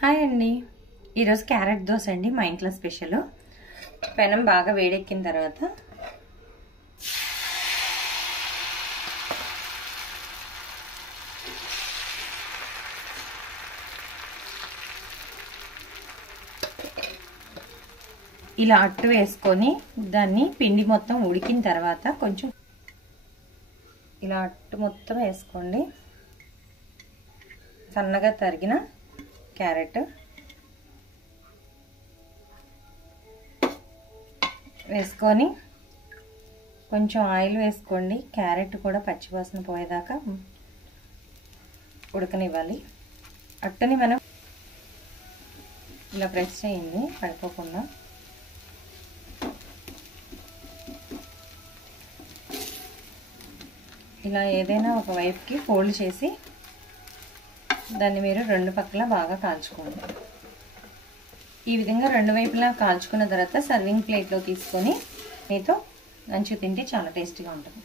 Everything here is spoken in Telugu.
హాయ్ అండి, ఈరోజు క్యారెట్ దోశ అండి మా ఇంట్లో స్పెషల్. పెనం బాగా వేడెక్కిన తర్వాత ఇలా అట్టు వేసుకొని దాన్ని పిండి మొత్తం ఉడికిన తర్వాత కొంచెం ఇలా అట్టు మొత్తం వేసుకోండి. సన్నగా తరిగిన క్యారెట్ వేసుకొని కొంచెం ఆయిల్ వేసుకోండి. క్యారెట్ కూడా పచ్చివాసన పోయేదాకా ఉడకనివ్వాలి. అట్టని మనం ఇలా ప్రెస్ చేయండి పడిపోకుండా. ఇలా ఏదైనా ఒక వైపుకి ఫోల్డ్ చేసి దాన్ని మీరు రెండు పక్కల బాగా కాల్చుకోండి. ఈ విధంగా రెండు వైపులా కాల్చుకున్న తర్వాత సర్వింగ్ ప్లేట్లో తీసుకొని మీతో నంచు తింటే చాలా టేస్టీగా ఉంటుంది.